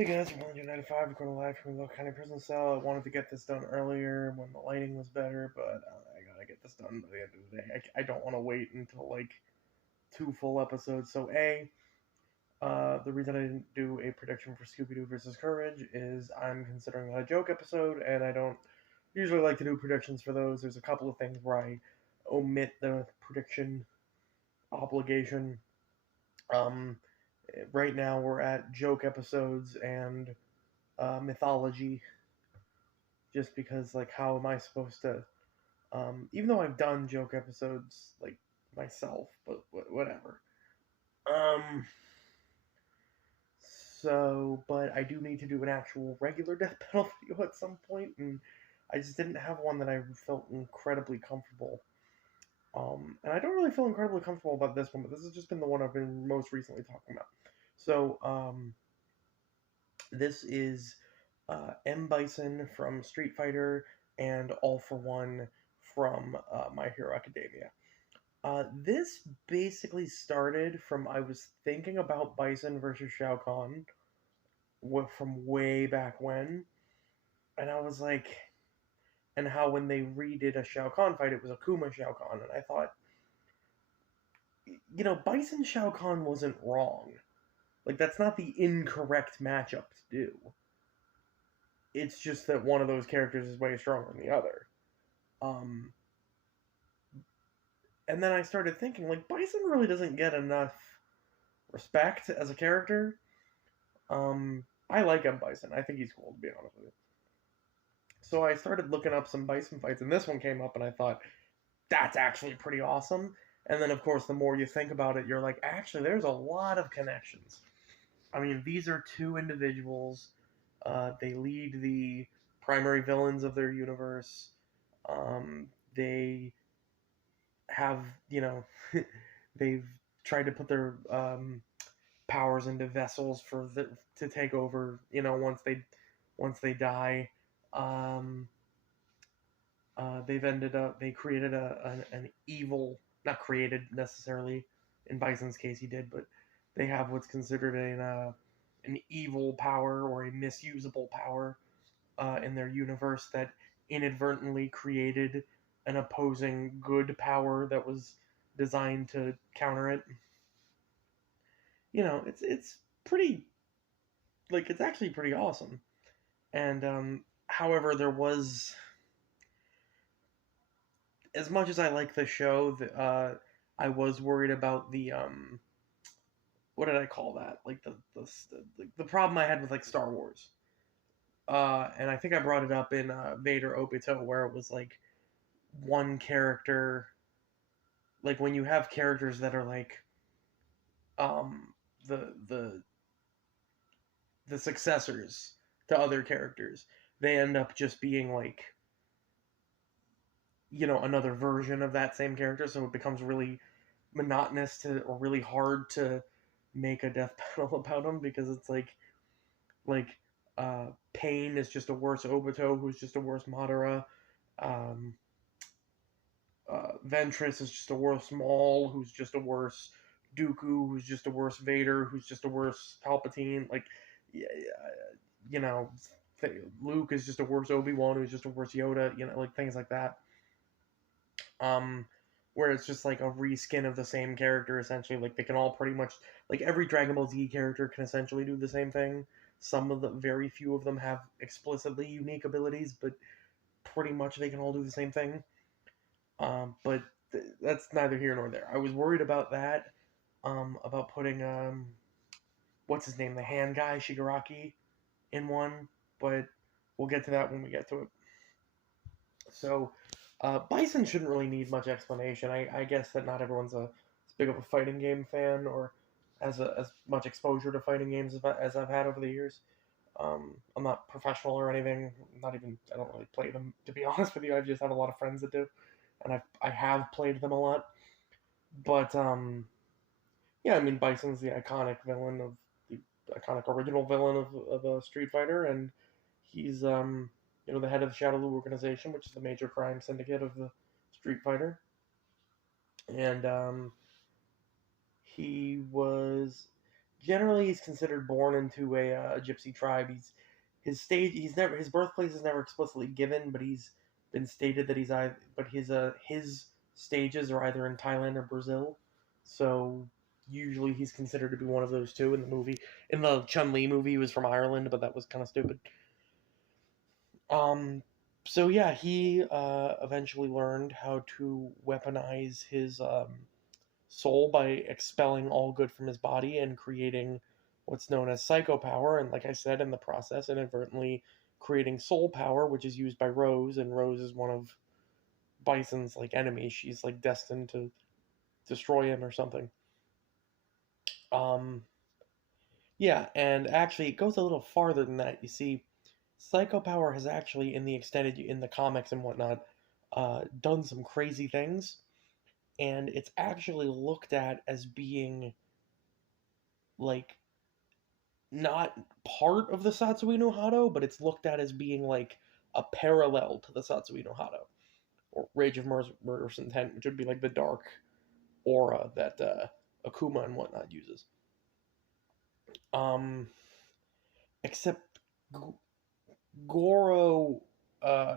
Hey guys, I'm 95, recording live from the county prison cell. I wanted to get this done earlier when the lighting was better, but I gotta get this done by the end of the day. I don't want to wait until like 2 full episodes. So the reason I didn't do a prediction for Scooby-Doo versus Courage is I'm considering that a joke episode, and I don't usually like to do predictions for those. There's a couple of things where I omit the prediction obligation. Um, right now we're at joke episodes and mythology, just because like how am I supposed to even though I've done joke episodes like myself, but whatever. um but I do need to do an actual regular death penalty video at some point, and I just didn't have one that I felt incredibly comfortable. And I don't really feel incredibly comfortable about this one, but this has just been the one I've been most recently talking about. So this is M. Bison from Street Fighter and All for One from My Hero Academia. This basically started from I was thinking about Bison versus Shao Kahn from way back when, and I was like, and how when they redid a Shao Kahn fight, it was Akuma Shao Kahn, and I thought, Bison Shao Kahn wasn't wrong. Like, that's not the incorrect matchup to do. It's just that one of those characters is way stronger than the other. Um, and then I started thinking, like, Bison really doesn't get enough respect as a character. I like M. Bison. I think he's cool, to be honest with you. So I started looking up some Bison fights, and this one came up, and I thought, that's actually pretty awesome. And then, of course, the more you think about it, you're like, actually, there's a lot of connections. I mean, these are two individuals. They lead the primary villains of their universe. They have, they've tried to put their powers into vessels to take over. Once they die. Um, they created an evil, not created necessarily. In Bison's case, he did, but they have what's considered an evil power or a misusable power in their universe that inadvertently created an opposing good power that was designed to counter it. It's pretty, like, it's actually pretty awesome. And however, there was, as much as I like the show, I was worried about the what did I call that? Like the problem I had with like Star Wars. And I think I brought it up in Vader Obito, where it was like one character, like when you have characters that are like um the the the successors to other characters, they end up just being like, another version of that same character, so it becomes really monotonous or really hard to make a death panel about them, because it's like Pain is just a worse Obito, who's just a worse Madara. um, Ventress is just a worse Maul, who's just a worse Dooku, who's just a worse Vader, who's just a worse Palpatine. Like, you know, Luke is just a worse Obi-Wan, who's just a worse Yoda. Like things like that. Where it's just like a reskin of the same character, essentially. Like, they can all pretty much, like, every Dragon Ball Z character can essentially do the same thing. Some of the very few of them have explicitly unique abilities, but pretty much they can all do the same thing. But that's neither here nor there. I was worried about that, about putting what's his name, the hand guy, Shigaraki, in one, but we'll get to that when we get to it. So, Bison shouldn't really need much explanation. I guess that not everyone's as big of a fighting game fan, or as much exposure to fighting games as I've had over the years. I'm not professional or anything. I don't really play them, to be honest with you. I've just had a lot of friends that do, and I have played them a lot. But yeah, I mean, Bison's the iconic villain of the iconic original villain of Street Fighter, and he's the head of the Shadaloo organization, which is the major crime syndicate of the Street Fighter. And he was generally he's considered born into a gypsy tribe. His birthplace is never explicitly given, but he's been stated that he's either but his stages are either in Thailand or Brazil. So usually he's considered to be one of those two in the movie. In the Chun-Li movie, he was from Ireland, but that was kind of stupid. Um, so yeah, he eventually learned how to weaponize his soul by expelling all good from his body and creating what's known as psycho power. And like I said, in the process, inadvertently creating soul power, which is used by Rose. And Rose is one of Bison's like enemies. She's like destined to destroy him or something. Um, yeah, and actually, it goes a little farther than that. You see, Psycho Power has actually, in the comics and whatnot, done some crazy things, and it's actually looked at as being like not part of the Satsui no Hado, but it's looked at as being like a parallel to the Satsui no Hado, or Rage of Murderous Intent, which would be like the dark aura that Akuma and whatnot uses. Um, except Goro,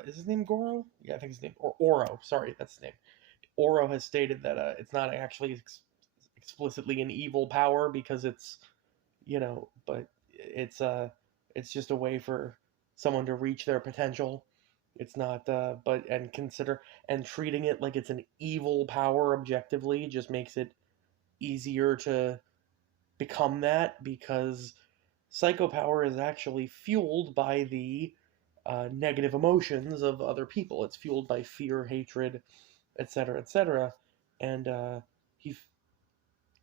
is his name Goro? Yeah, I think his name, or Oro. Sorry, that's his name. Oro has stated that it's not actually explicitly an evil power because it's, but it's just a way for someone to reach their potential. It's not, but and treating it like it's an evil power objectively just makes it easier to become that, because psycho power is actually fueled by the negative emotions of other people. It's fueled by fear, hatred, etc., etc., and he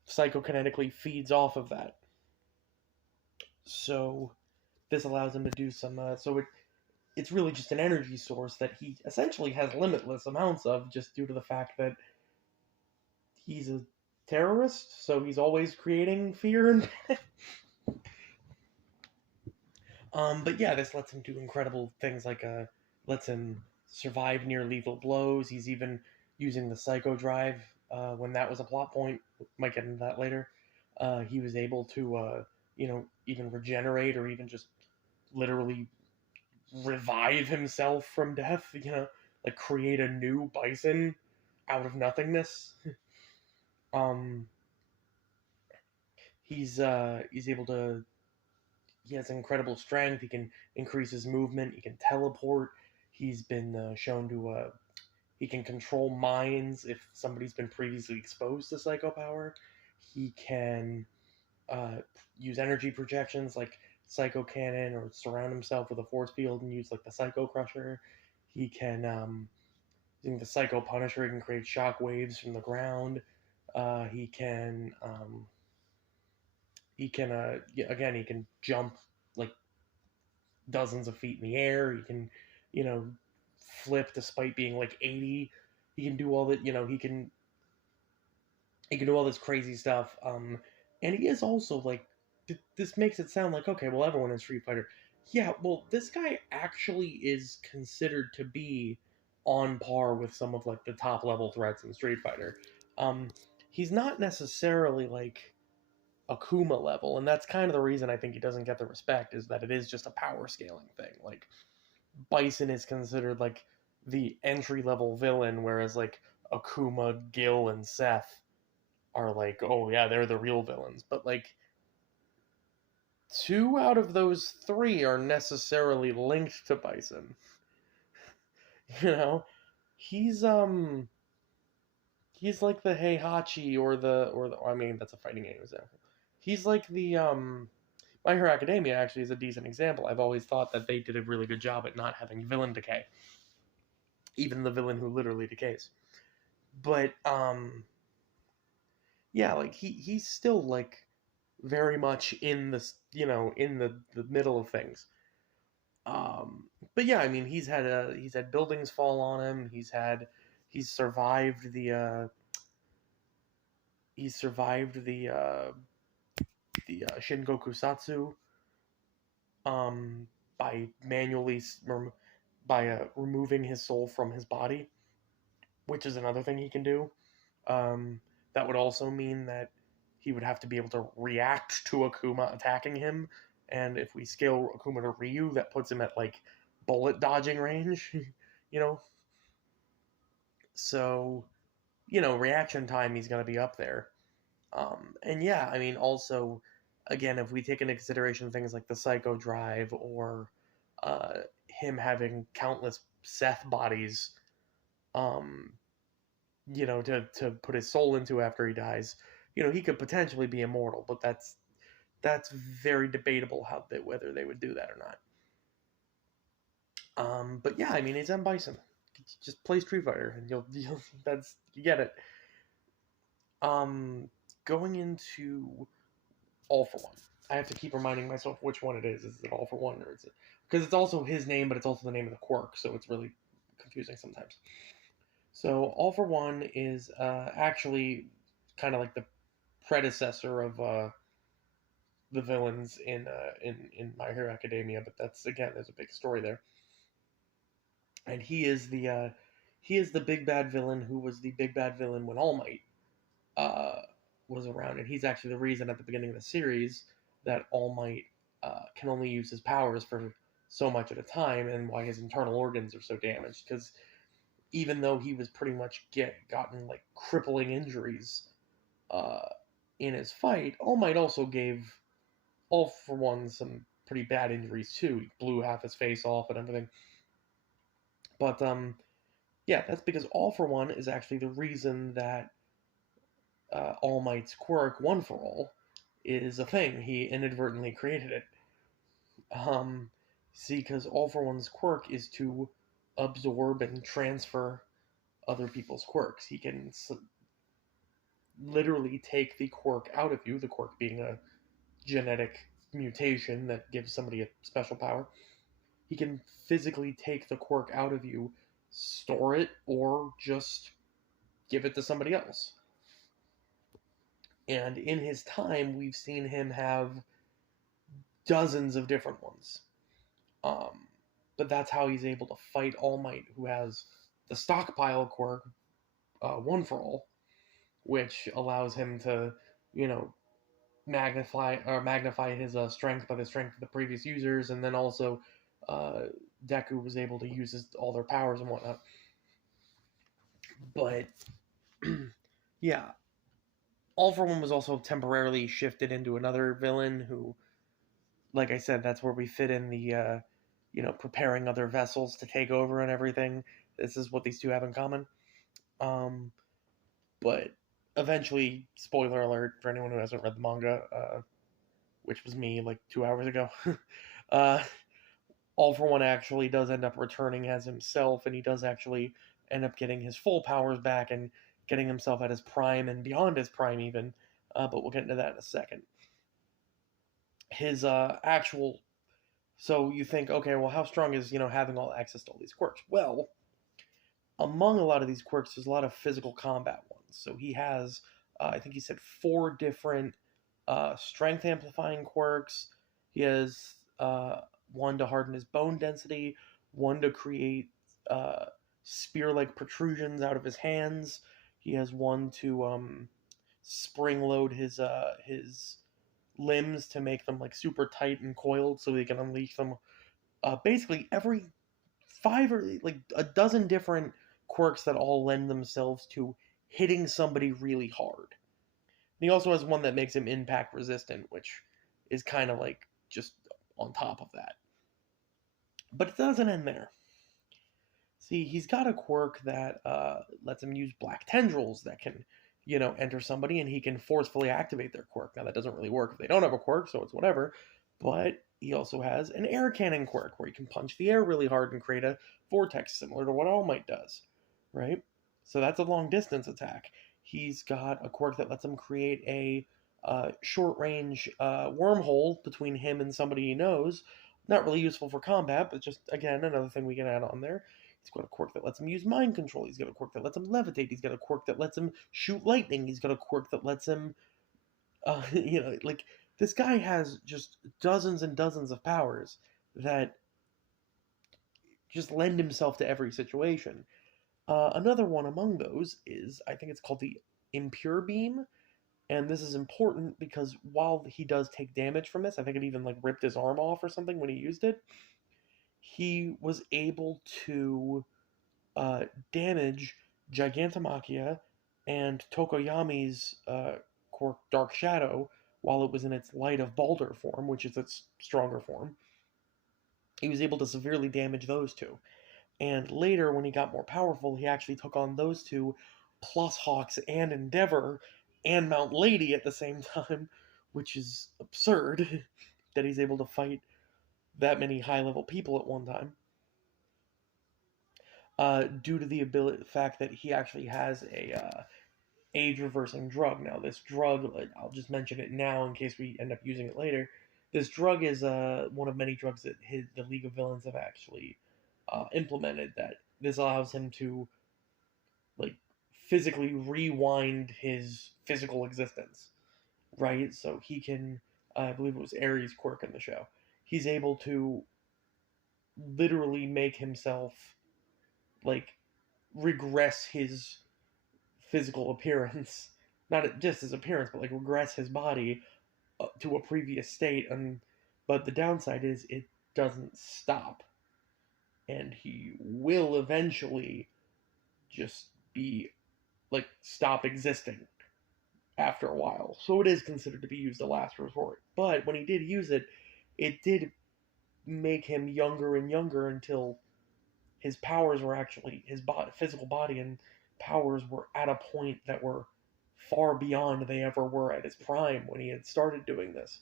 psychokinetically feeds off of that. So this allows him to do some. It's really just an energy source that he essentially has limitless amounts of, just due to the fact that he's a terrorist. So he's always creating fear and. But yeah, this lets him do incredible things like lets him survive near lethal blows. He's even using the psycho drive when that was a plot point. Might get into that later. He was able to even regenerate, or even just literally revive himself from death. Like create a new Bison out of nothingness. um, he's able to. He has incredible strength. He can increase his movement. He can teleport. He's been shown to he can control minds if somebody's been previously exposed to psycho power. He can uh, use energy projections like psycho cannon, or surround himself with a force field and use like the psycho crusher. He can using the psycho punisher, he can create shock waves from the ground. He can again, he can jump like dozens of feet in the air. He can, you know, flip despite being like 80. He can do all that. He can do all this crazy stuff. And he is also like, this makes it sound like, okay, well, everyone in Street Fighter. Yeah, well, this guy actually is considered to be on par with some of like the top level threats in Street Fighter. Um, he's not necessarily like Akuma level, and that's kind of the reason I think he doesn't get the respect, is that it is just a power scaling thing. Like Bison is considered like the entry level villain, whereas like Akuma, Gil, and Seth are like, oh yeah, they're the real villains. But like two out of those three are necessarily linked to Bison. You know, he's he's like the Heihachi, or the I mean, that's a fighting game example. He's like the My Hero Academia actually is a decent example. I've always thought that they did a really good job at not having villain decay, even the villain who literally decays. But yeah, like he's still like very much in the in the middle of things. But yeah, I mean, he's had buildings fall on him. He's survived the Shingoku Satsu um by manually removing his soul from his body, which is another thing he can do. That would also mean that he would have to be able to react to Akuma attacking him. And if we scale Akuma to Ryu, that puts him at like bullet dodging range, you know? So, reaction time, he's going to be up there. And yeah, I mean, also, again, if we take into consideration things like the Psycho Drive or him having countless Seth bodies, um, to put his soul into after he dies, he could potentially be immortal, but that's very debatable whether they would do that or not. But yeah, I mean, it's M. Bison. Just play Street Fighter, and you'll you get it. Going into All for One, I have to keep reminding myself which one it is. Is it All for One, or is it, because it's also his name, but it's also the name of the quirk, so it's really confusing sometimes. So All for One is actually kind of like the predecessor of the villains in My Hero Academia, but that's, again, there's a big story there. And he is the big bad villain who was the big bad villain when All Might was around, and he's actually the reason at the beginning of the series that All Might can only use his powers for so much at a time, and why his internal organs are so damaged. Because even though he was pretty much gotten like crippling injuries uh, in his fight, All Might also gave All for One some pretty bad injuries too. He blew half his face off and everything. But yeah, that's because All for One is actually the reason that All Might's quirk, One for All, is a thing. He inadvertently created it. See, because All for One's quirk is to absorb and transfer other people's quirks. He can literally take the quirk out of you, the quirk being a genetic mutation that gives somebody a special power. He can physically take the quirk out of you, store it, or just give it to somebody else. And in his time, we've seen him have dozens of different ones. But that's how he's able to fight All Might, who has the stockpile quirk, One for All, which allows him to, magnify his strength by the strength of the previous users, and then also Deku was able to use all their powers and whatnot. But yeah, All for One was also temporarily shifted into another villain who, like I said, that's where we fit in the preparing other vessels to take over and everything. This is what these two have in common. But eventually, spoiler alert for anyone who hasn't read the manga, which was me like 2 hours ago, All for One actually does end up returning as himself, and he does actually end up getting his full powers back and getting himself at his prime and beyond his prime even. But we'll get into that in a second. His actual... So you think, okay, well, how strong is, having all access to all these quirks? Well, among a lot of these quirks, there's a lot of physical combat ones. So he has, I think he said 4 different strength amplifying quirks. He has one to harden his bone density, one to create spear-like protrusions out of his hands. He has one to spring load his limbs to make them like super tight and coiled so he can unleash them. Basically, every 5 or like a dozen different quirks that all lend themselves to hitting somebody really hard. And he also has one that makes him impact resistant, which is kind of like just on top of that. But it doesn't end there. See, he's got a quirk that lets him use black tendrils that can, enter somebody, and he can forcefully activate their quirk. Now, that doesn't really work if they don't have a quirk, so it's whatever. But he also has an air cannon quirk, where he can punch the air really hard and create a vortex similar to what All Might does, right? So that's a long-distance attack. He's got a quirk that lets him create a short-range wormhole between him and somebody he knows. Not really useful for combat, but just, again, another thing we can add on there. He's got a quirk that lets him use mind control. He's got a quirk that lets him levitate. He's got a quirk that lets him shoot lightning. He's got a quirk that lets him, like, this guy has just dozens and dozens of powers that just lend himself to every situation. Another one among those is, I think it's called the Impure Beam, And this is important because while he does take damage from this, I think it even like ripped his arm off or something when he used it. He was able to uh, damage Gigantomachia and Tokoyami's Dark Shadow while it was in its Light of Balder form, which is its stronger form. He was able to severely damage those two. And later, when he got more powerful, he actually took on those two, plus Hawks and Endeavor and Mount Lady at the same time, which is absurd that he's able to fight that many high level people at one time. Due to the fact that he actually has a age reversing drug. Now, this drug, I'll just mention it now in case we end up using it later. This drug is one of many drugs that the League of Villains have actually implemented. That this allows him to like physically rewind his physical existence, right? So he can, I believe it was Ares' quirk in the show. He's able to literally make himself like regress his physical appearance, not just his appearance, but like regress his body to a previous state. And but the downside is it doesn't stop, and he will eventually just be like stop existing after a while. So it is considered to be used a last resort. But when he did use it, it did make him younger and younger until his powers were actually his physical body and powers were at a point that were far beyond they ever were at his prime when he had started doing this.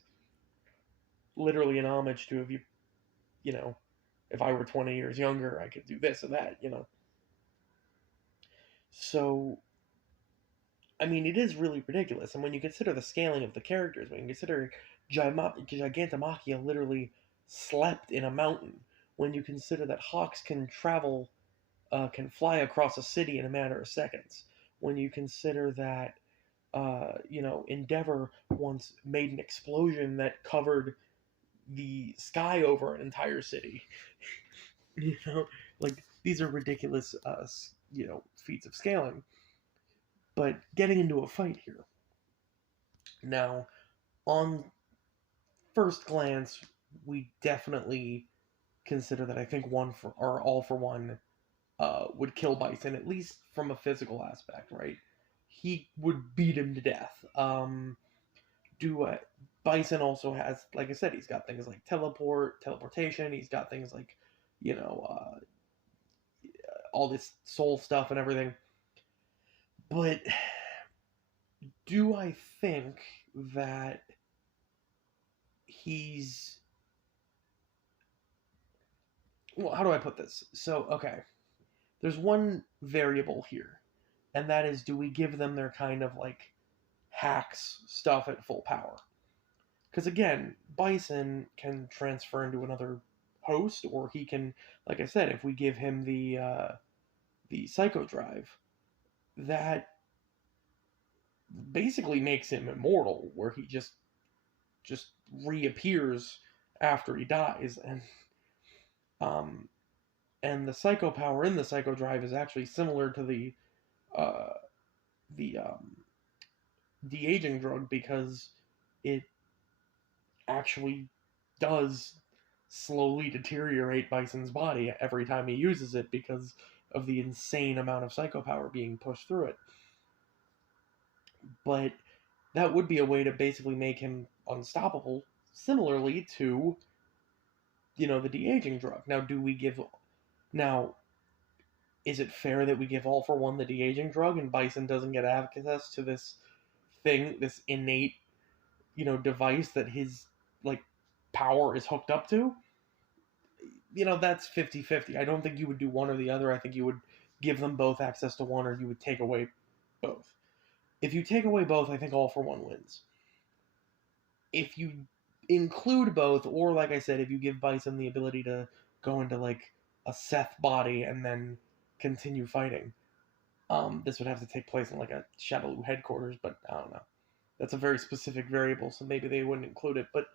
Literally an homage to you know, if I were 20 years younger, I could do this or that, you know. So, I mean, it is really ridiculous. And when you consider the scaling of the characters, when you consider Gigantomachia literally slept in a mountain, when you consider that Hawks can can fly across a city in a matter of seconds, when you consider that, Endeavor once made an explosion that covered the sky over an entire city, you know, like these are ridiculous, feats of scaling. But getting into a fight here now, on first glance, we definitely consider that I think one for or all for one would kill Bison, at least from a physical aspect, right? He would beat him to death. Do Bison also has, like I said, he's got things like teleportation. He's got things like, you know, all this soul stuff and everything. But do I think that he's well? How do I put this? So, okay, there's one variable here, and that is, do we give them their kind of like hacks stuff at full power? Because again, Bison can transfer into another host, or he can, like I said, if we give him the Psycho Drive, that basically makes him immortal, where he just reappears after he dies, um, and the Psycho power in the Psycho Drive is actually similar to uh, the de-aging drug because it actually does slowly deteriorate Bison's body every time he uses it because of the insane amount of psycho power being pushed through it. But that would be a way to basically make him unstoppable, similarly to, the de-aging drug. Now, is it fair that we give all for one the de-aging drug and Bison doesn't get access to this innate, device that his, like, power is hooked up to? That's 50-50. I don't think you would do one or the other. I think you would give them both access to one, or you would take away both. If you take away both, I think all for one wins. If you include both, or like I said, if you give Bison the ability to go into like a Seth body and then continue fighting, this would have to take place in like a Shadaloo headquarters, but I don't know. That's a very specific variable, so maybe they wouldn't include it. But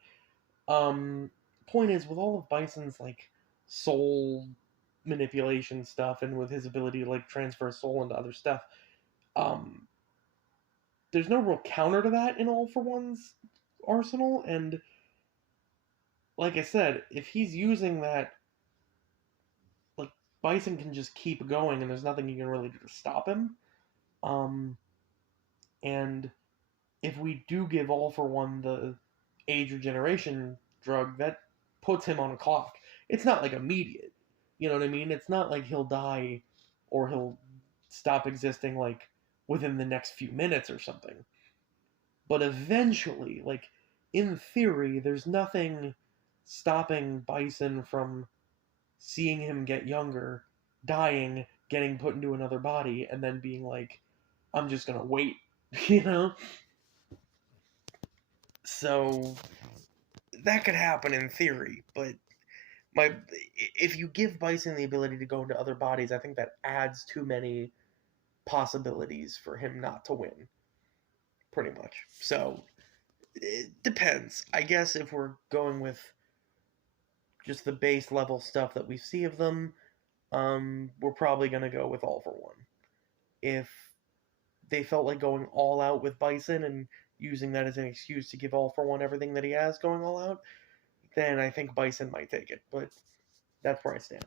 point is, with all of Bison's like soul manipulation stuff, and with his ability to like transfer soul into other stuff, um, there's no real counter to that in All for One's arsenal, and like I said, if he's using that, like Bison can just keep going, and there's nothing you can really do to stop him. Um, and if we do give All for One the age regeneration drug, that puts him on a clock. It's not like immediate. You know what I mean? It's not like he'll die or he'll stop existing like within the next few minutes or something. But eventually, like in theory, there's nothing stopping Bison from seeing him get younger, dying, getting put into another body, and then being like, I'm just gonna wait, you know? So that could happen in theory, but my if you give Bison the ability to go into other bodies, I think that adds too many possibilities for him not to win. Pretty much. So it depends. I guess if we're going with just the base level stuff that we see of them, we're probably gonna go with All for One. If they felt like going all out with Bison and using that as an excuse to give All for One everything that he has going all out, then I think Bison might take it. But that's where I stand.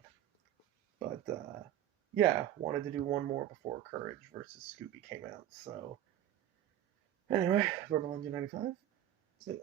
But yeah, wanted to do one more before Courage versus Scooby came out. So anyway, Rebel Engine 95. See ya.